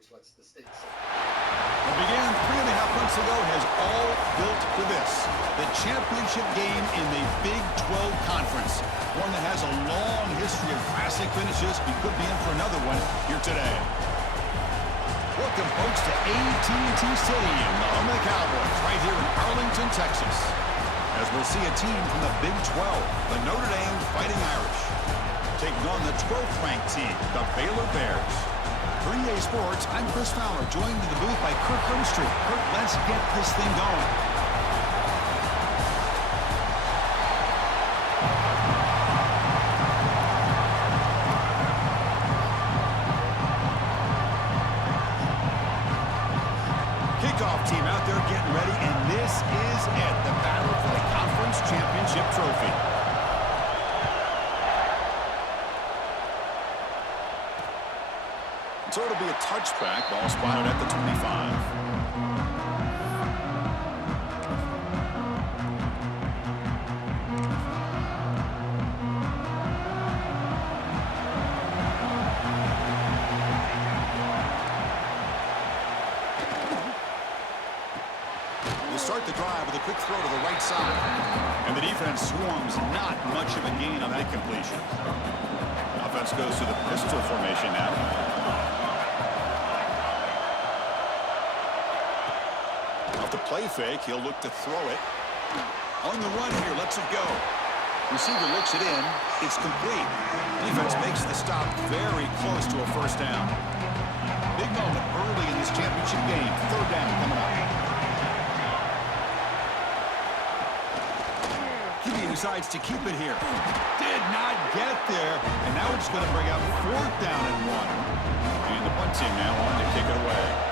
What began 3.5 months ago has all built to this. The championship game in the Big 12 Conference. One that has a long history of classic finishes. We could be in for another one here today. Welcome, folks, to AT&T Stadium, the home of the Cowboys, right here in Arlington, Texas. As we'll see a team from the Big 12, the Notre Dame Fighting Irish, taking on the 12th ranked team, the Baylor Bears. For EA Sports, I'm Chris Fowler, joined in the booth by Kirk Hermstreet. Kirk, let's get this thing going. Kickoff team out there getting ready, and this is it, the battle for the conference championship trophy. So it'll be a touchback, ball spotted at the 25. They start the drive with a quick throw to the right side. And the defense swarms, not much of a gain on that completion. Offense goes to the pistol formation now. The play fake, he'll look to throw it. On the run here, lets it go. Receiver looks it in. It's complete. Defense makes the stop very close to a first down. Big moment early in this championship game. Third down coming up. QB decides to keep it here. Did not get there. And now it's going to bring up fourth down and 1. And the punt team now on to kick it away.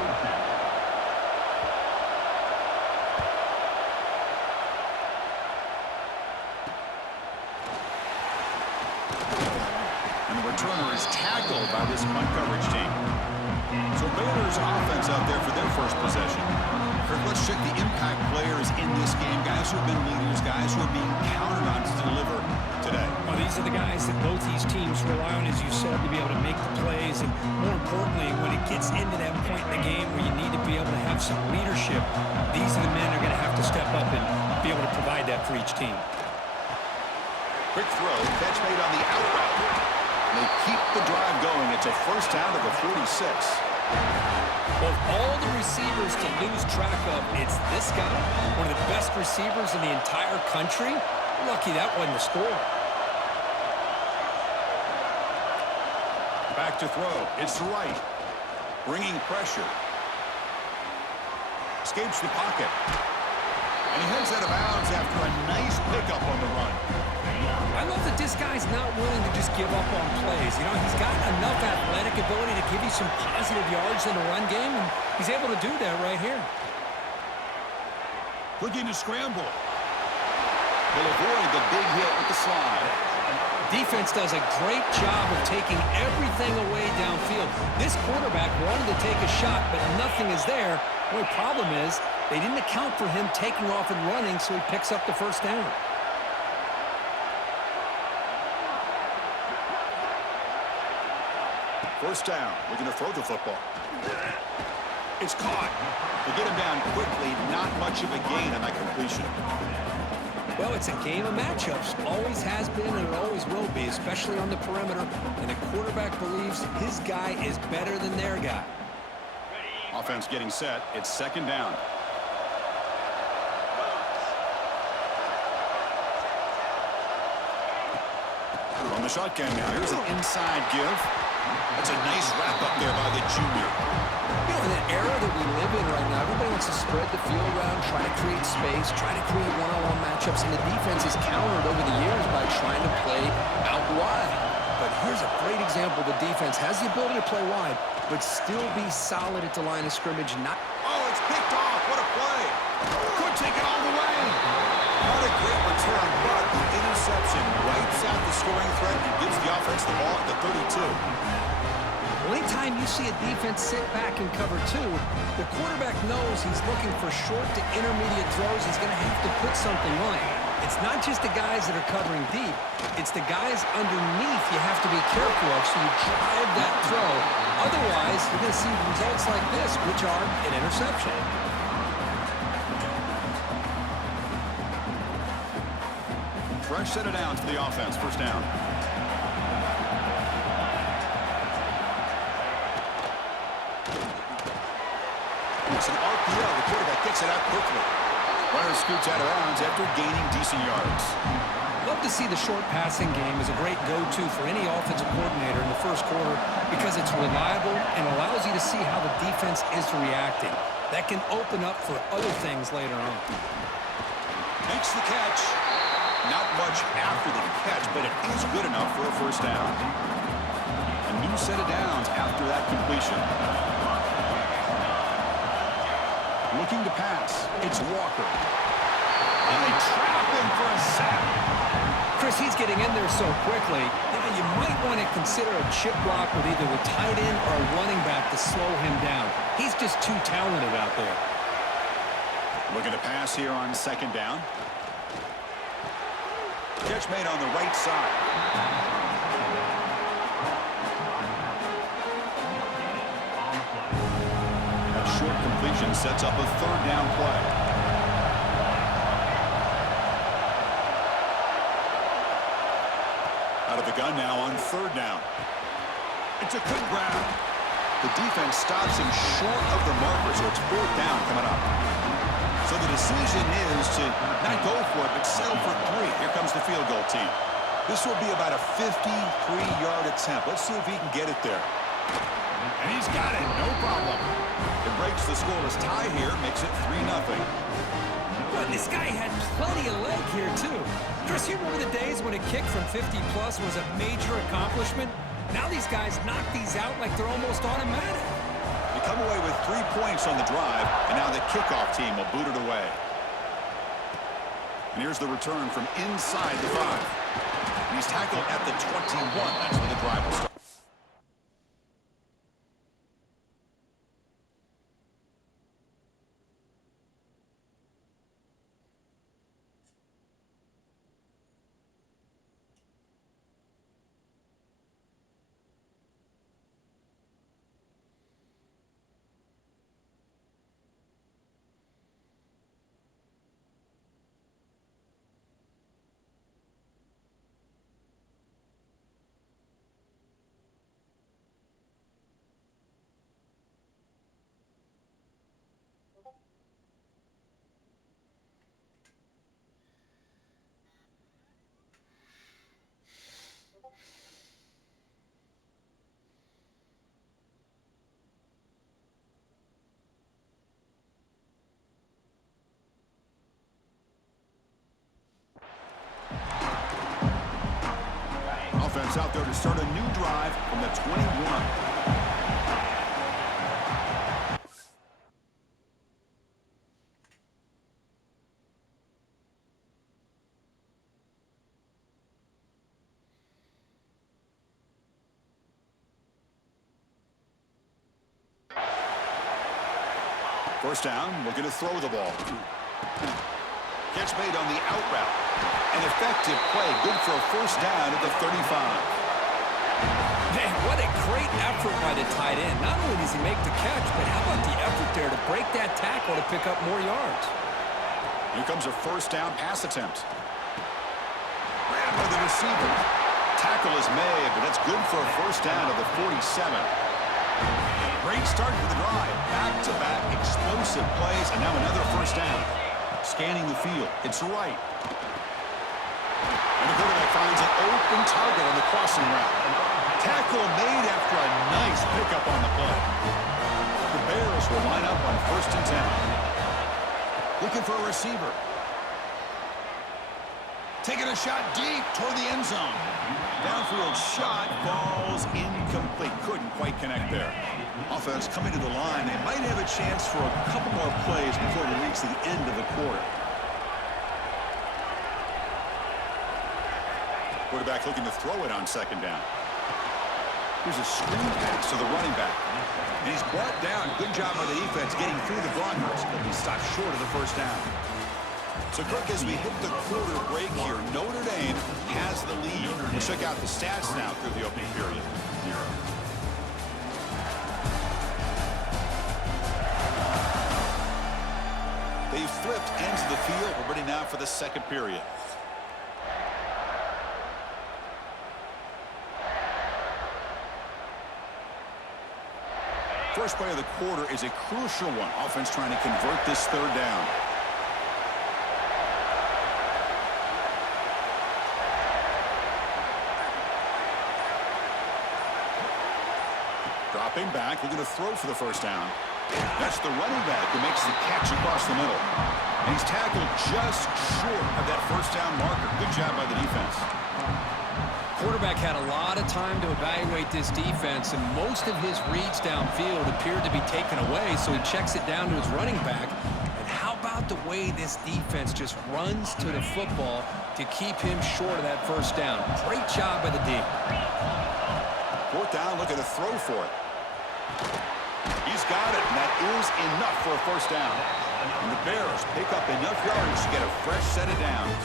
Returner is tackled by this punt coverage team. So Baylor's offense out there for their first possession. Kirk, let's check the impact players in this game. Guys who have been leaders, guys who are being counted on to deliver today. Well, these are the guys that both these teams rely on, as you said, to be able to make the plays. And more importantly, when it gets into that point in the game where you need to be able to have some leadership, these are the men that are going to have to step up and be able to provide that for each team. Quick throw, catch made on the out route. They keep the drive going. It's a first down to the 46. Well, all the receivers to lose track of, it's this guy, one of the best receivers in the entire country. Lucky that wasn't the score. Back to throw. It's right. Bringing pressure. Escapes the pocket. And he heads out of bounds after a nice pickup on the run. I love that this guy's not willing to just give up on plays. You know, he's got enough athletic ability to give you some positive yards in the run game, and he's able to do that right here. Looking to scramble. He'll avoid the big hit with the slide. Defense does a great job of taking everything away downfield. This quarterback wanted to take a shot, but nothing is there. The only problem is they didn't account for him taking off and running, so he picks up the first down. First down, looking to throw the football. It's caught. They get him down quickly, not much of a gain on that completion. Well, it's a game of matchups. Always has been and it always will be, especially on the perimeter. And the quarterback believes his guy is better than their guy. Offense getting set. It's second down. On the shotgun now. Here's an inside give. That's a nice wrap-up there by the junior. You know, in the era that we live in right now, everybody wants to spread the field around, try to create space, try to create one-on-one matchups, and the defense is countered over the years by trying to play out wide. But here's a great example. The defense has the ability to play wide, but still be solid at the line of scrimmage. Oh, it's picked off. What a play. Could take it all the way. Not a great return, but the interception wipes out the scoring threat and gives the offense the ball at the 32. Well, anytime you see a defense sit back and cover two, the quarterback knows he's looking for short to intermediate throws. He's going to have to put something on it. It's not just the guys that are covering deep. It's the guys underneath you have to be careful of, so you drive that throw. Otherwise, you're going to see results like this, which are an interception. Fresh set of downs for the offense. First down. It's an RPO. The quarterback gets it out quickly. Runner scoots out of bounds after gaining decent yards. Love to see the short passing game as a great go-to for any offensive coordinator in the first quarter because it's reliable and allows you to see how the defense is reacting. That can open up for other things later on. Makes the catch. Not much after the catch, but it is good enough for a first down. A new set of downs after that completion. Looking to pass. It's Walker. And they trap him for a sack. Chris, he's getting in there so quickly. You might want to consider a chip block with either the tight end or a running back to slow him down. He's just too talented out there. Looking to pass here on second down. Catch made on the right side. That short completion sets up a third down play. Out of the gun now on third down. It's a good grab. The defense stops him short of the marker, so it's fourth down coming up. So the decision is to not go for it, but settle for 3. Here comes the field goal team. This will be about a 53-yard attempt. Let's see if he can get it there. And he's got it, no problem. It breaks the scoreless tie here, makes it 3-0. But this guy had plenty of leg here, too. Chris, you remember the days when a kick from 50-plus was a major accomplishment? Now these guys knock these out like they're almost automatic. They come away with 3 points on the drive, and now the kickoff team will boot it away. And here's the return from inside the 5. And he's tackled at the 21. That's where the drive will start. Offense out there to start a new drive from the 21. First down, looking to throw the ball. Catch made on the out route. An effective play, good for a first down at the 35. Man, what a great effort by the tight end. Not only does he make the catch, but how about the effort there to break that tackle to pick up more yards? Here comes a first down pass attempt. Grab by the receiver. Tackle is made, but that's good for a first down at the 47. Great start for the drive. Back-to-back explosive plays, and now another first down. Scanning the field. It's right. And the quarterback finds an open target on the crossing route. Tackle made after a nice pickup on the play. The Bears will line up on first and 10. Looking for a receiver. Taking a shot deep toward the end zone. Downfield shot falls incomplete. Couldn't quite connect there. Offense coming to the line. They might have a chance for a couple more plays before we reach the end of the quarter. Quarterback looking to throw it on second down. Here's a screen pass to the running back. And he's brought down. Good job by the defense getting through the blockers. But he stopped short of the first down. So, Kirk, as we hit the quarter break here, Notre Dame has the lead. We'll check out the stats now through the opening period. They've flipped ends of the field. We're ready now for the second period. First play of the quarter is a crucial one. Offense trying to convert this third down. Dropping back, looking to throw for the first down. That's the running back who makes the catch across the middle. And he's tackled just short of that first down marker. Good job by the defense. Quarterback had a lot of time to evaluate this defense, and most of his reads downfield appeared to be taken away, so he checks it down to his running back. And how about the way this defense just runs to the football to keep him short of that first down? Great job by the D. Fourth down, looking to throw for it. He's got it, and that is enough for a first down. And the Bears pick up enough yards to get a fresh set of downs.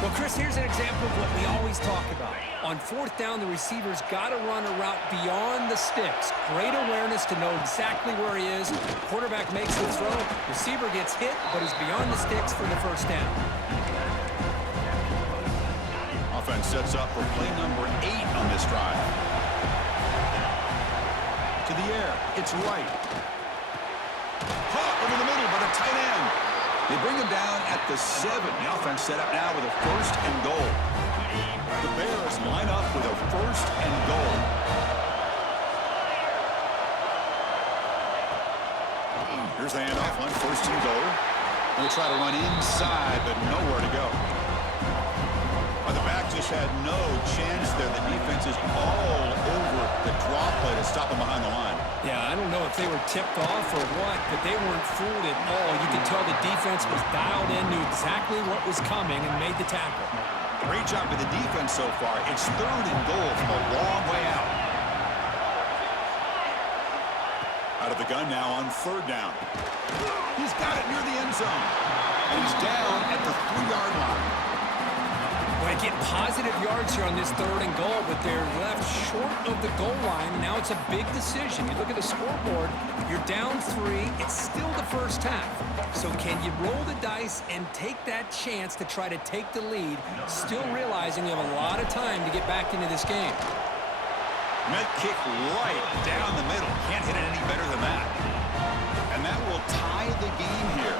Well, Chris, here's an example of what we always talk about. On fourth down, the receiver's got to run a route beyond the sticks. Great awareness to know exactly where he is. Quarterback makes the throw. Receiver gets hit, but he's beyond the sticks for the first down. Offense sets up for play number 8 on this drive. To the air. It's right. Caught over the middle by the tight end. They bring him down at the 7. The offense set up now with a first and goal. The Bears line up with a first and goal. Here's the handoff on first and goal. They'll try to run inside, but nowhere to go. The back just had no chance there. The defense is all over the draw play to stop him behind the line. Yeah, I don't know if they were tipped off or what, but they weren't fooled at all. You could tell the defense was dialed in, knew exactly what was coming, and made the tackle. Great job with the defense so far. It's third and goal from a long way out. Out of the gun now on third down. He's got it near the end zone. And he's down at the 3-yard line. Well, get positive yards here on this third and goal, but they're left short of the goal line. Now it's a big decision. You look at the scoreboard, you're down 3. It's still the first half. So can you roll the dice and take that chance to try to take the lead, still realizing you have a lot of time to get back into this game? Net kick right down the middle. Can't hit it any better than that. And that will tie the game here.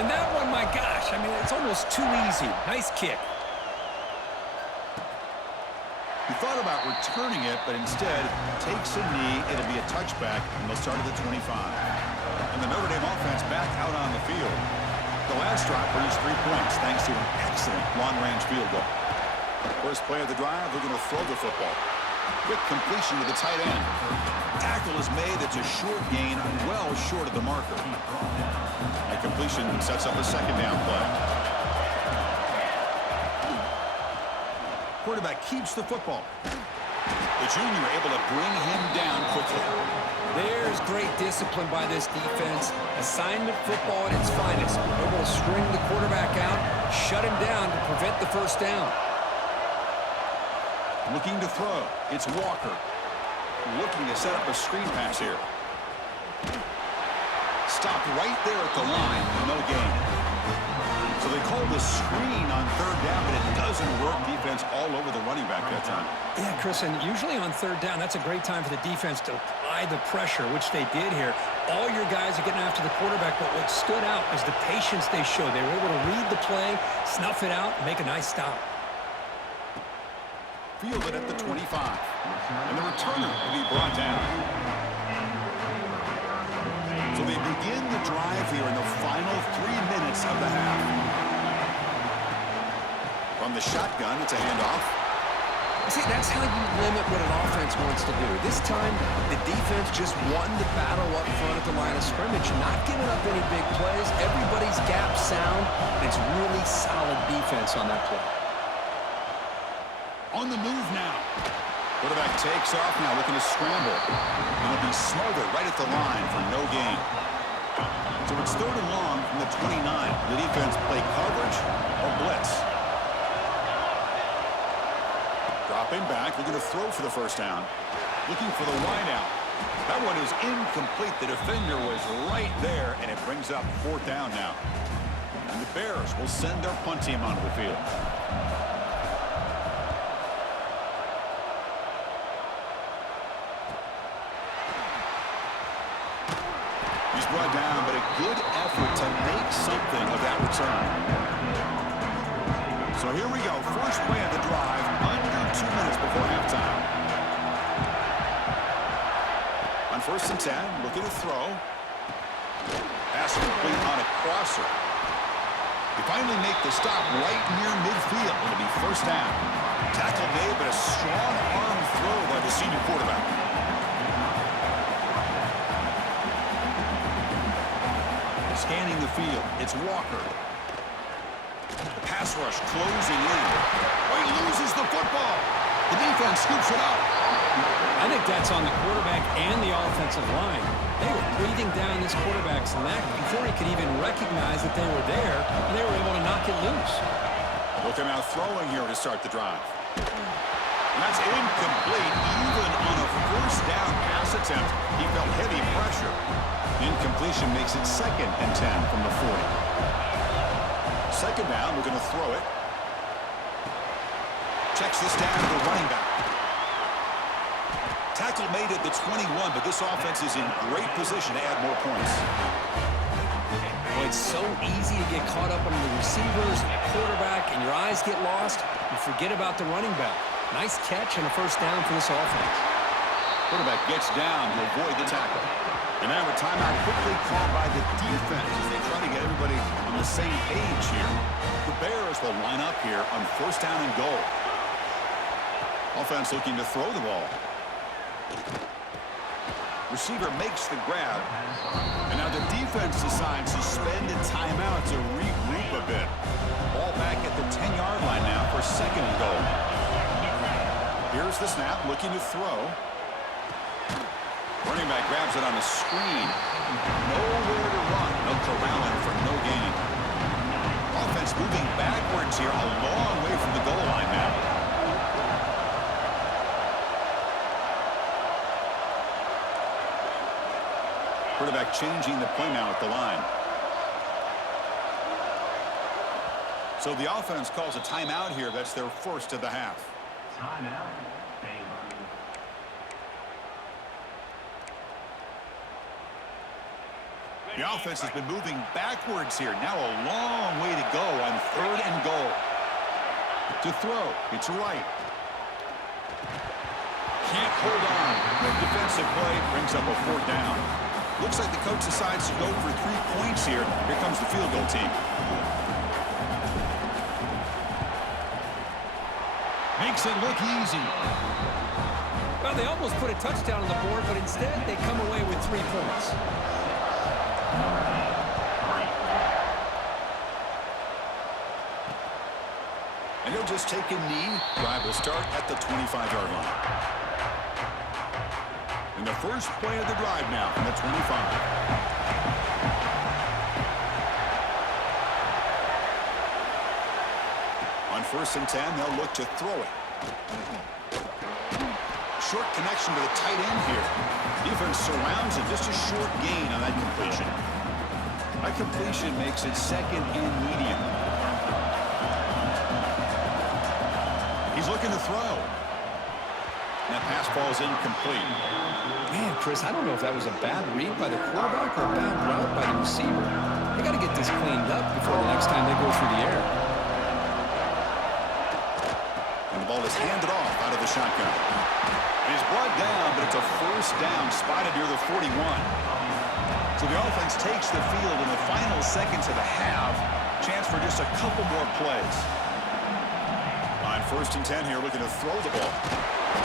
And that one, my gosh, I mean, it's almost too easy. Nice kick. He thought about returning it, but instead takes a knee. It'll be a touchback, and they'll start at the 25. And the Notre Dame offense back out on the field. The last drive produced 3 points thanks to an excellent long-range field goal. First play of the drive, they're going to throw the football. Quick completion to the tight end. Tackle is made. It's a short gain, well short of the marker. A completion sets up a second down play. Quarterback keeps the football. The junior able to bring him down quickly. There's great discipline by this defense. Assignment football at its finest. Able to string the quarterback out, shut him down to prevent the first down. Looking to throw. It's Walker. Looking to set up a screen pass here. Stopped right there at the line. No gain. So they called the screen on third down, but it doesn't work. Defense all over the running back that time. Yeah, Chris, and usually on third down, that's a great time for the defense to apply the pressure, which they did here. All your guys are getting after the quarterback, but what stood out was the patience they showed. They were able to read the play, snuff it out, and make a nice stop. Fielded at the 25. And the returner will be brought down. So they begin the drive here in the final 3 minutes of the half. From the shotgun, it's a handoff. See, that's how you limit what an offense wants to do. This time, the defense just won the battle up front at the line of scrimmage, not giving up any big plays. Everybody's gap sound. It's really solid defense on that play. On the move now. Quarterback takes off now, looking to scramble. And it'll be smothered right at the line for no gain. So it's 3rd and long from the 29. The defense play coverage or blitz. Dropping back, looking to throw for the first down. Looking for the wide out. That one is incomplete. The defender was right there, and it brings up 4th down now. And the Bears will send their punt team onto the field. He's brought down, but a good effort to make something of that return. So here we go. First play of the drive, under 2 minutes before halftime. On 1st and 10, looking to throw. Pass complete on a crosser. They finally make the stop right near midfield. It'll be 1st down. Tackle made, but a strong arm throw by the senior quarterback. Scanning the field, it's Walker. The pass rush closing in. Oh, he loses the football. The defense scoops it up. I think that's on the quarterback and the offensive line. They were breathing down this quarterback's neck before he could even recognize that they were there, and they were able to knock it loose. Looking out throwing here to start the drive. And that's incomplete. Even on a 1st down pass attempt, he felt heavy pressure. Incompletion makes it 2nd and 10 from the 40. 2nd down, we're going to throw it. Checks this down to the running back. Tackle made at the 21, but this offense is in great position to add more points. Well, it's so easy to get caught up on the receivers and the quarterback, and your eyes get lost. You forget about the running back. Nice catch and a 1st down for this offense. Quarterback gets down to avoid the tackle. And now a timeout quickly called by the defense as they try to get everybody on the same page here. The Bears will line up here on 1st down and goal. Offense looking to throw the ball. Receiver makes the grab. And now the defense decides to spend a timeout to regroup a bit. Ball back at the 10-yard line now for 2nd and goal. Here's the snap, looking to throw. Running back grabs it on the screen. Nowhere to run. No corralling for no gain. Offense moving backwards here, a long way from the goal line now. Quarterback changing the play now at the line. So the offense calls a timeout here. That's their 1st of the half. Timeout, Baylor. The offense has been moving backwards here. Now a long way to go on 3rd and goal. To throw, it's right. Can't hold on. The defensive play brings up a 4th down. Looks like the coach decides to go for 3 points here. Here comes the field goal team. Makes it look easy. Well, they almost put a touchdown on the board, but instead they come away with 3 points. And he'll just take a knee. Drive will start at the 25-yard line. And the first play of the drive now from the 25. On 1st and 10, they'll look to throw it. Short connection to the tight end here. Defense surrounds him. Just a short gain on that completion. That completion makes it 2nd and medium. He's looking to throw. And that pass falls incomplete. Man, Chris, I don't know if that was a bad read by the quarterback or a bad route by the receiver. They got to get this cleaned up before the next time they go through the air. And the ball is handed off out of the shotgun. He's brought down, but it's a 1st down spotted near the 41. So the offense takes the field in the final seconds of the half. Chance for just a couple more plays. On 1st and 10 here, looking to throw the ball.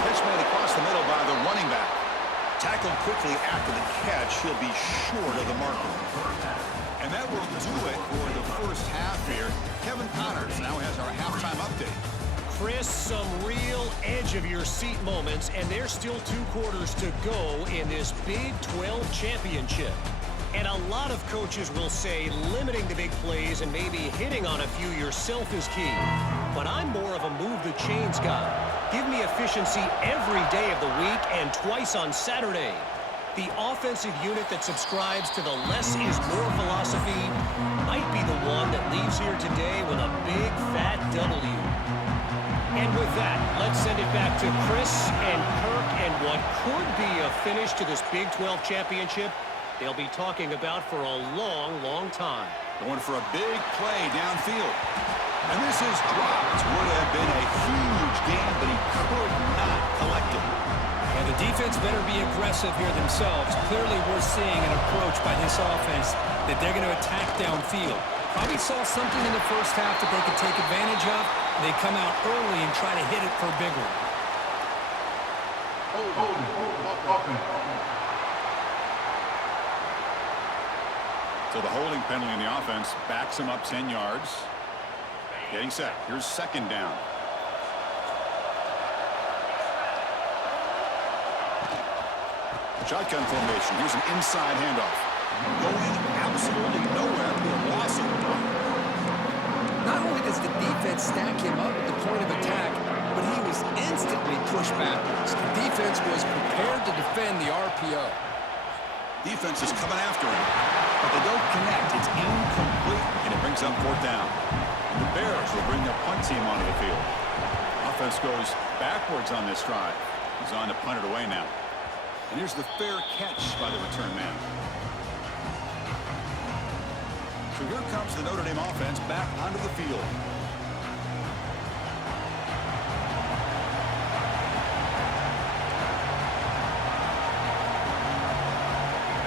Pitch made across the middle by the running back. Tackled quickly after the catch. He'll be short of the marker. And that will do it for the 1st half here. Kevin Connors now has our halftime update. Chris, some real edge-of-your-seat moments, and there's still 2 quarters to go in this Big 12 championship. And a lot of coaches will say limiting the big plays and maybe hitting on a few yourself is key. But I'm more of a move the chains guy. Give me efficiency every day of the week and twice on Saturday. The offensive unit that subscribes to the less is more philosophy might be the one that leaves here today with a big fat W. And with that, let's send it back to Chris and Kirk and what could be a finish to this Big 12 championship they'll be talking about for a long, long time. Going for a big play downfield. And this is dropped. Would have been a huge game, but he could not collect it. And the defense better be aggressive here themselves. Clearly we're seeing an approach by this offense that they're going to attack downfield. Probably saw something in the first half that they could take advantage of. They come out early and try to hit it for a big one. So the holding penalty in the offense backs him up 10 yards. Getting set. Here's second down. Shotgun formation. Here's an inside handoff. Going absolutely nowhere. A loss of the ball. Not only does the defense stack him up at the point of attack, but he was instantly pushed backwards. The defense was prepared to defend the RPO. Defense is coming after him, but they don't connect. It's incomplete, and it brings up fourth down. The Bears will bring their punt team onto the field. Offense goes backwards on this drive. He's on to punt it away now. And here's the fair catch by the return man. So here comes the Notre Dame offense back onto the field.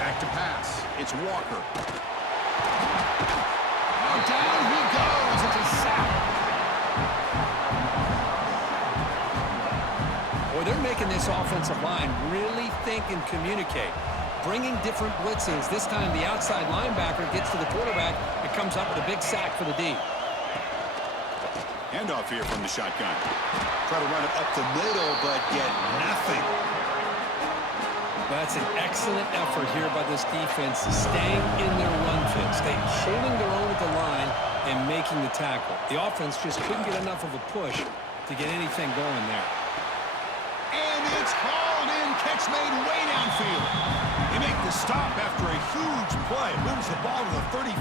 Back to pass. It's Walker. Oh, down he goes. It's a sack. Boy, they're making this offensive line really think and communicate. Bringing different blitzes. This time the outside linebacker gets to the quarterback and comes up with a big sack for the D. Handoff here from the shotgun. Try to run it up the middle, but get nothing. That's an excellent effort here by this defense, staying in their run fit, holding their own at the line and making the tackle. The offense just couldn't get enough of a push to get anything going there. And it's hauled in, catch made way downfield. They make the stop after a huge play. Moves the ball to the 35.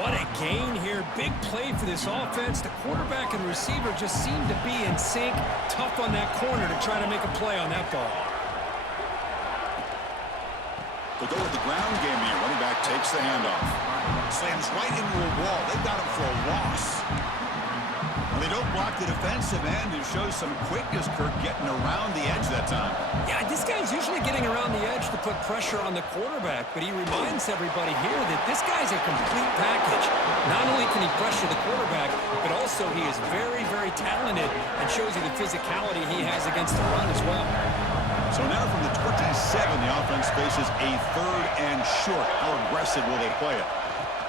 What a gain here. Big play for this offense. The quarterback and receiver just seem to be in sync. Tough on that corner to try to make a play on that ball. They go with the ground game here. Running back takes the handoff. Slams right into a wall. They got him for a loss. And they don't block the defensive end. It shows some quickness, Kirk, getting around the edge that time. Yeah, this guy's usually getting around the edge to put pressure on the quarterback, but he reminds everybody here that this guy's a complete package. Not only can he pressure the quarterback, but also he is very, very talented and shows you the physicality he has against the run as well. So now from the 27, the offense faces a third and short. How aggressive will they play it?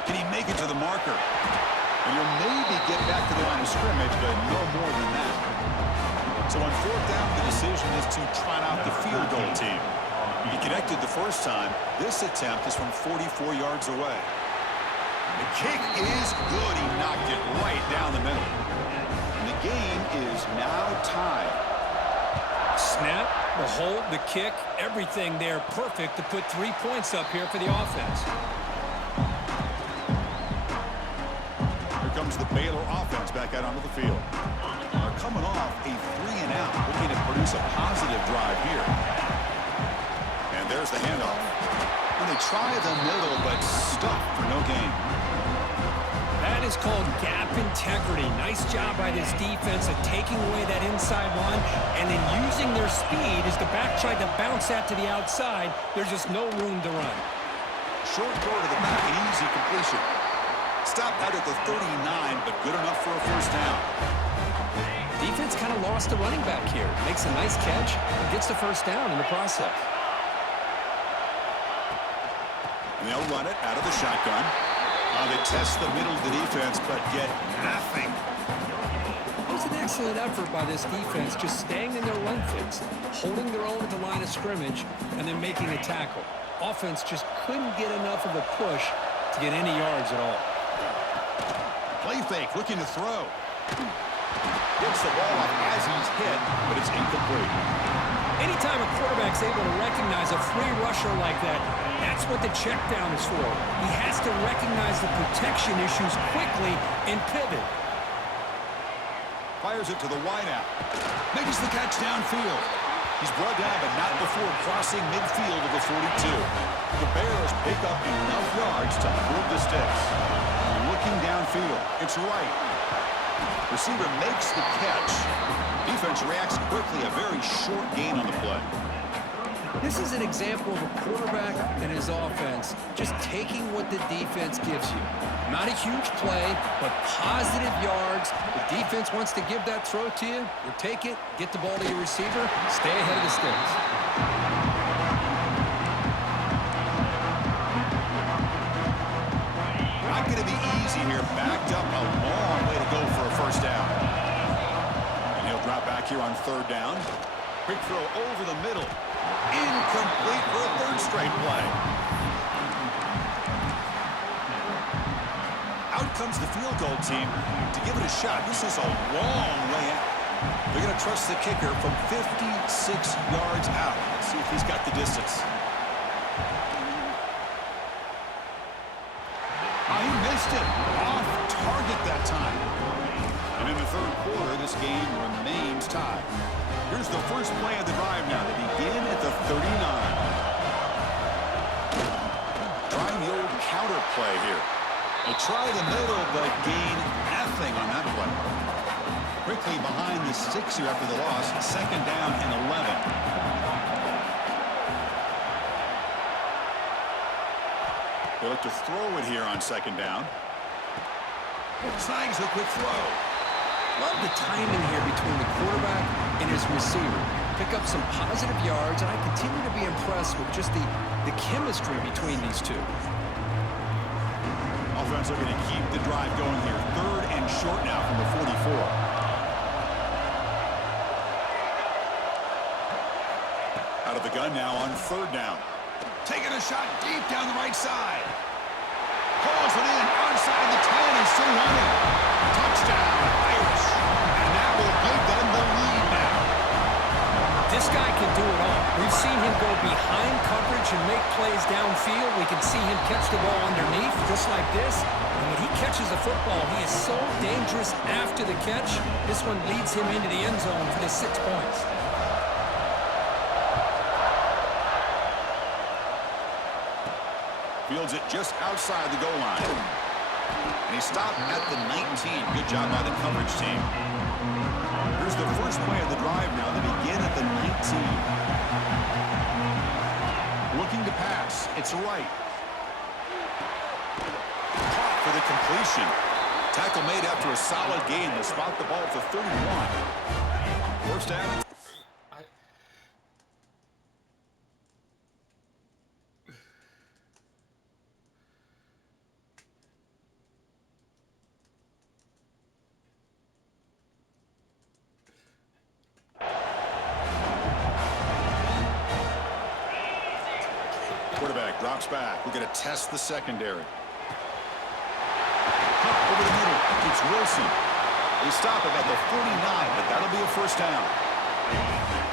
Can he make it to the marker? And he'll maybe get back to the line of scrimmage, but no more than that. So on fourth down, the decision is to trot out the field goal team. He connected the first time. This attempt is from 44 yards away. The kick is good. He knocked it right down the middle. And the game is now tied. Snap, the hold, the kick, everything there perfect to put 3 points up here for the offense. Here comes the Baylor offense back out onto the field. They're coming off a 3-and-out, looking to produce a positive drive here. And there's the handoff. And they try the middle, but stuck for no gain. That is called gap integrity. Nice job by this defense of taking away that inside line and then using their speed as the back tried to bounce that to the outside. There's just no room to run. Short throw to the back, an easy completion. Stopped out at the 39, but good enough for a first down. Defense kind of lost the running back here. Makes a nice catch and gets the first down in the process. And they'll run it out of the shotgun. They test the middle of the defense, but get nothing. It was an excellent effort by this defense, just staying in their run fits, holding their own at the line of scrimmage, and then making a tackle. offense just couldn't get enough of a push to get any yards at all. Play fake, looking to throw. Gets the ball off as he's hit, but it's incomplete. Anytime a quarterback's able to recognize a free rusher like that, that's what the check down is for. He has to recognize the protection issues quickly and pivot. Fires it to the wideout. Makes the catch downfield. He's brought down, but not before crossing midfield of the 42. The Bears pick up enough yards to move the sticks. Looking downfield. It's right. Receiver makes the catch. Defense reacts quickly. A very short gain on the play. This is an example of a quarterback and his offense just taking what the defense gives you. Not a huge play, but positive yards. The defense wants to give that throw to you. You take it, get the ball to your receiver, stay ahead of the sticks. Not going to be easy here. Backed up a long way to go for a first down. And he'll drop back here on third down. Quick throw over the middle. Incomplete for a third straight play. Out comes the field goal team to give it a shot. This is a long way out. They're going to trust the kicker from 56 yards out. Let's see if he's got the distance. He missed it. Off target that time. And in the third quarter, this game remains tied. Here's the first play of the drive now. They begin at the 39. Trying the old counter play here. They try the middle, but gain nothing on that play. Quickly behind the 6 here after the loss. Second down and 11. They look to throw it here on second down. Snags a quick throw. Love the timing here between the quarterback and his receiver. Pick up some positive yards, and I continue to be impressed with just the chemistry between these two. Offense looking to keep the drive going here. Third and short now from the 44. Out of the gun now on third down. Taking a shot deep down the right side. Pulls it in, onside the 10, and still running. Touchdown, Irish. And that will give them the lead now. This guy can do it all. We've seen him go behind coverage and make plays downfield. We can see him catch the ball underneath, just like this. And when he catches the football, he is so dangerous after the catch. This one leads him into the end zone for the 6 points. Fields it just outside the goal line. And he stopped at the 19. Good job by the coverage team. Here's the first play of the drive now. They begin at the 19. Looking to pass. It's right. Caught for the completion. Tackle made after a solid gain. They spot the ball at the 31. First down. Quarterback drops back. We're going to test the secondary. Over the middle. It's Wilson. They stop about the 49, but that'll be a first down.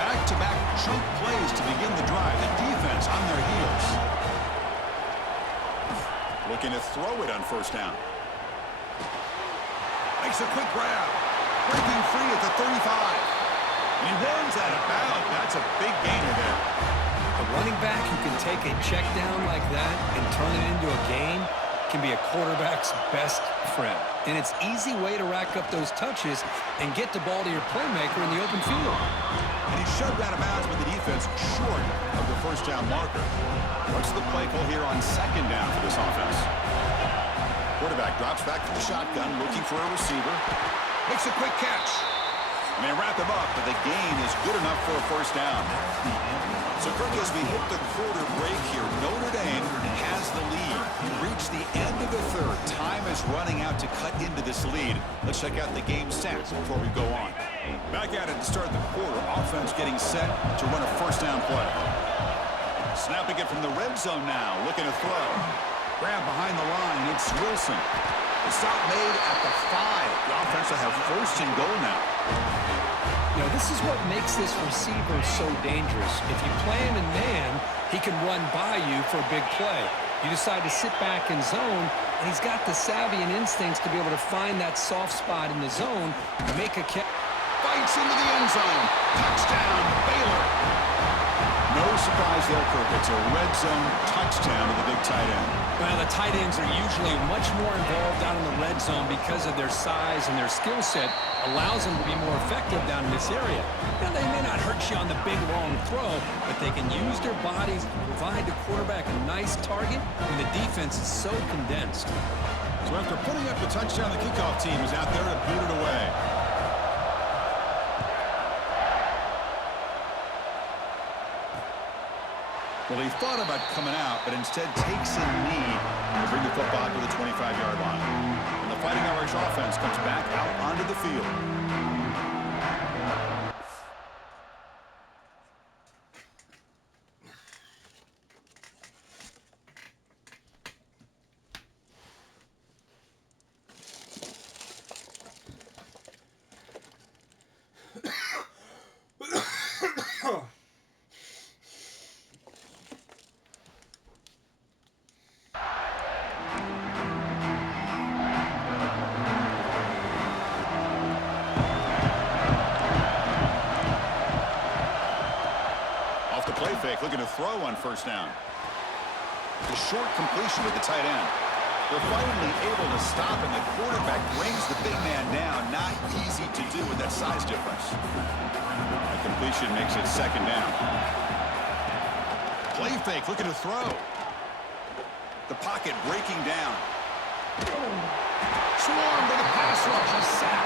Back-to-back chunk plays to begin the drive. The defense on their heels. Looking to throw it on first down. Makes a quick grab. Breaking free at the 35. And he runs out of bounds. That's a big gainer there. A running back who can take a check down like that and turn it into a gain can be a quarterback's best friend. And it's an easy way to rack up those touches and get the ball to your playmaker in the open field. And he's shoved out of bounds with the defense short of the first down marker. What's the play call here on second down for this offense? Quarterback drops back to the shotgun, looking for a receiver. Makes a quick catch. And they wrap him up, but the gain is good enough for a first down. So, Kirk, as we hit the quarter break here, Notre Dame has the lead. Reach the end of the third. Time is running out to cut into this lead. Let's check out the game stats before we go on. Back at it to start the quarter. Offense getting set to run a first down play. Snapping it from the red zone now. Looking to throw. Grab behind the line. It's Wilson. The stop made at the 5. The offense will have first and goal now. You know, this is what makes this receiver so dangerous. If you play him in man, he can run by you for a big play. You decide to sit back in zone, and he's got the savvy and instincts to be able to find that soft spot in the zone, make a catch. Bites into the end zone. Touchdown, Baylor. No surprise there, Kirk. It's a red zone touchdown to the big tight end. Well, the tight ends are usually much more involved down in the red zone because of their size and their skill set allows them to be more effective down in this area. Now, they may not hurt you on the big, long throw, but they can use their bodies to provide the quarterback a nice target when the defense is so condensed. So after putting up the touchdown, the kickoff team is out there to boot it away. Well, he thought about coming out, but instead takes a knee to bring the football to the 25-yard line. And the Fighting Irish offense comes back out onto the field. Play fake, looking to throw on first down. The short completion with the tight end. They're finally able to stop, and the quarterback brings the big man down. Not easy to do with that size difference. The completion makes it second down. Play fake, looking to throw. The pocket breaking down. Swarmed with a pass rush. A sack.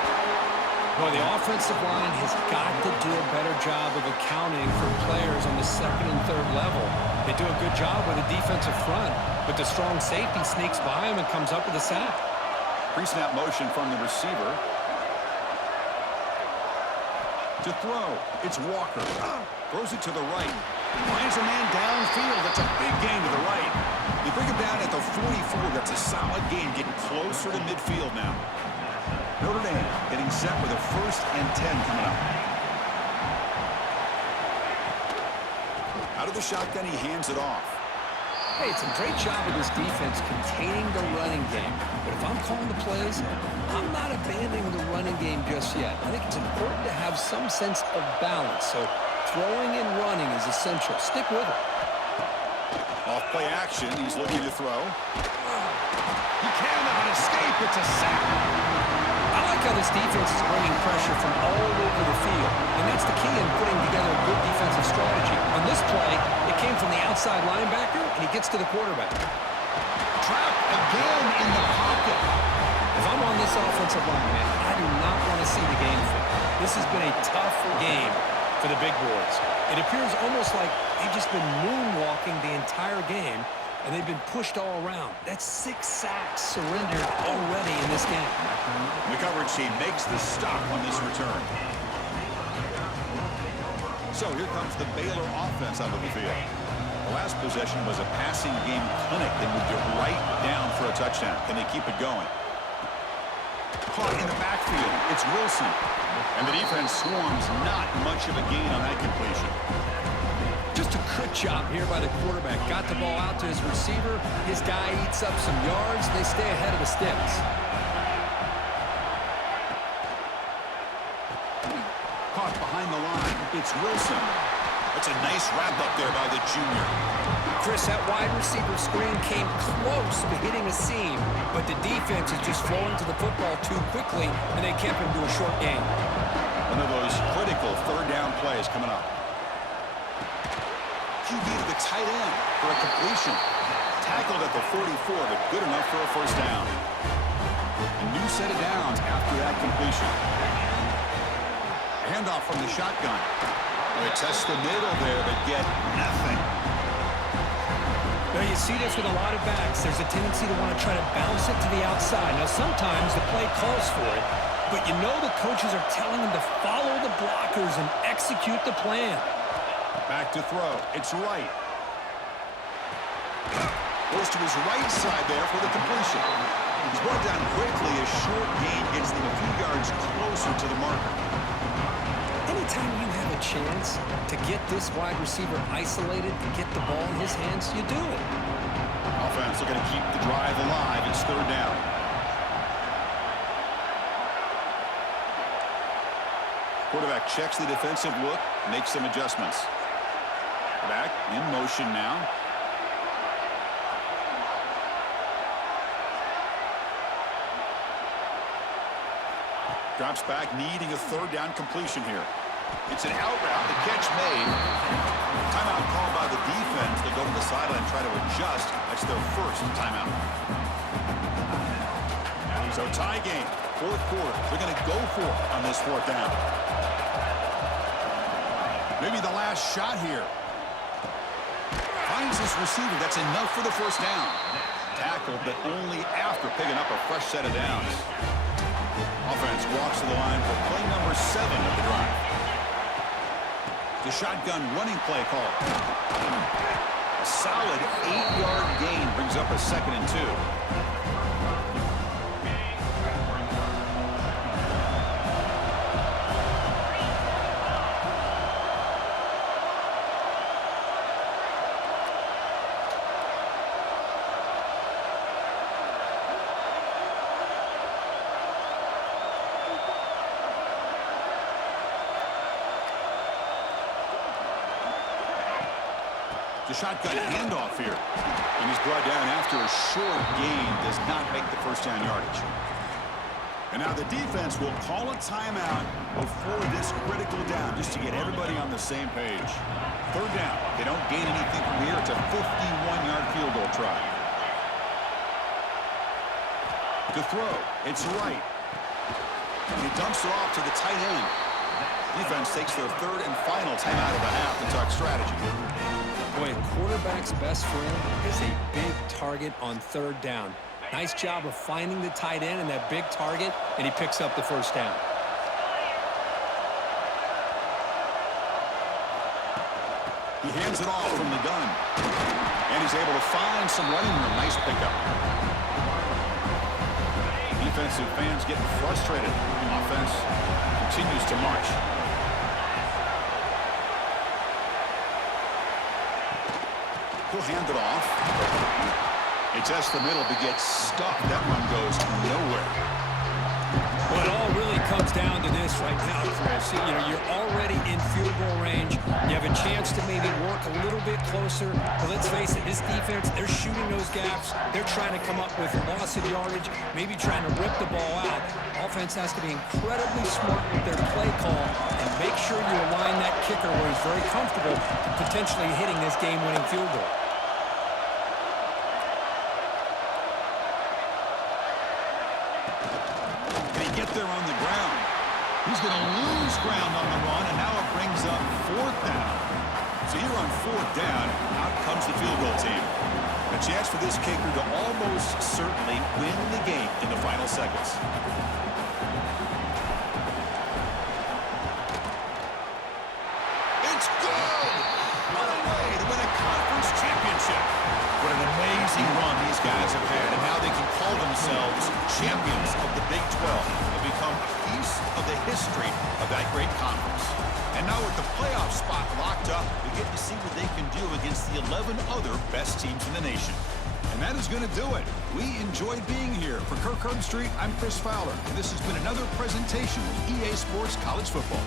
Well, the offensive line has got to do a better job of accounting for players on the second and third level. They do a good job with the defensive front, but the strong safety sneaks by him and comes up with a sack. Pre-snap motion from the receiver. To throw, it's Walker. Throws it to the right. Finds a man downfield. That's a big gain to the right. They bring him down at the 44. That's a solid gain, getting closer to midfield now. Notre Dame getting set with a 1st and 10 coming up. Out of the shotgun, he hands it off. Hey, it's a great job of this defense containing the running game. But if I'm calling the plays, I'm not abandoning the running game just yet. I think it's important to have some sense of balance. So throwing and running is essential. Stick with it. Off play action, he's looking to throw. He cannot escape. It's a sack. I like how this defense is bringing pressure from all over the field, and that's the key in putting together a good defensive strategy. On this play, it came from the outside linebacker, and he gets to the quarterback. Trapped again in the pocket. If I'm on this offensive line, man, I do not want to see the game fit. This has been a tough game for the big boys. It appears almost like they've just been moonwalking the entire game, and they've been pushed all around. That's 6 sacks surrendered already in this game. The coverage team makes the stop on this return. So here comes the Baylor offense onto the field. The last possession was a passing game clinic. They moved it right down for a touchdown. Can they keep it going? Caught in the backfield. It's Wilson. And the defense swarms. Not much of a gain on that completion. Just a good job here by the quarterback. Got the ball out to his receiver. His guy eats up some yards. They stay ahead of the sticks. Caught behind the line. It's Wilson. That's a nice wrap-up there by the junior. Chris, that wide receiver screen came close to hitting a seam, but the defense is just flowing to the football too quickly, and they kept him to a short gain. One of those critical third down plays coming up. QB to the tight end for a completion. Tackled at the 44, but good enough for a first down. A new set of downs after that completion. Handoff from the shotgun. They test the middle there, but get nothing. Now, you see this with a lot of backs. There's a tendency to want to try to bounce it to the outside. Now, sometimes the play calls for it, but you know the coaches are telling them to follow the blockers and execute the plan. Back to throw. It's right. Goes to his right side there for the completion. He's brought down quickly. A short gain gets them a few yards closer to the marker. Anytime you have a chance to get this wide receiver isolated and get the ball in his hands, you do it. Offense looking to keep the drive alive. It's third down. Quarterback checks the defensive look, makes some adjustments. Back in motion now. Drops back, needing a third down completion here. It's an out route. The catch made. Timeout called by the defense. They go to the sideline and try to adjust. That's their first timeout. So tie game, fourth quarter. They're going to go for it on this fourth down. Maybe the last shot here. Finds this receiver. That's enough for the first down. Tackled, but only after picking up a fresh set of downs. Offense walks to the line for play number 7 of the drive. The shotgun running play call. A solid 8-yard gain brings up a 2nd and 2. The shotgun handoff here. And he's brought down after a short gain. Does not make the first down yardage. And now the defense will call a timeout before this critical down, just to get everybody on the same page. Third down. They don't gain anything from here. It's a 51-yard field goal try. To throw. It's right. And he dumps it off to the tight end. Defense takes their third and final timeout of the half to talk strategy. Boy, a quarterback's best friend is a big target on third down. Nice job of finding the tight end and that big target, and he picks up the first down. He hands it off from the gun. And he's able to find some running room. Nice pickup. Defensive fans getting frustrated. Offense continues to march. He'll hand it off. He tests the middle, but gets stuck. That one goes nowhere. Well, it all really comes down to this right now, Chris. You know, you're already in field goal range. You have a chance to maybe work a little bit closer. But let's face it, this defense, they're shooting those gaps. They're trying to come up with loss of yardage, maybe trying to rip the ball out. Offense has to be incredibly smart with their play call and make sure you align that kicker where he's very comfortable to potentially hitting this game-winning field goal. Get there on the ground. He's going to lose ground on the run, and now it brings up fourth down. So here on fourth down, out comes the field goal team. A chance for this kicker to almost certainly win the game in the final seconds. It's good! What a way to win a conference championship. What an amazing run these guys have had, and now they can call themselves champions of the Big 12 and become a piece of the history of that great conference. And now with the playoff spot locked up, we get to see what they can do against the 11 other best teams in the nation. And that is going to do it. We enjoyed being here. For Kirk Herbstreit, I'm Chris Fowler, and this has been another presentation of EA Sports College Football.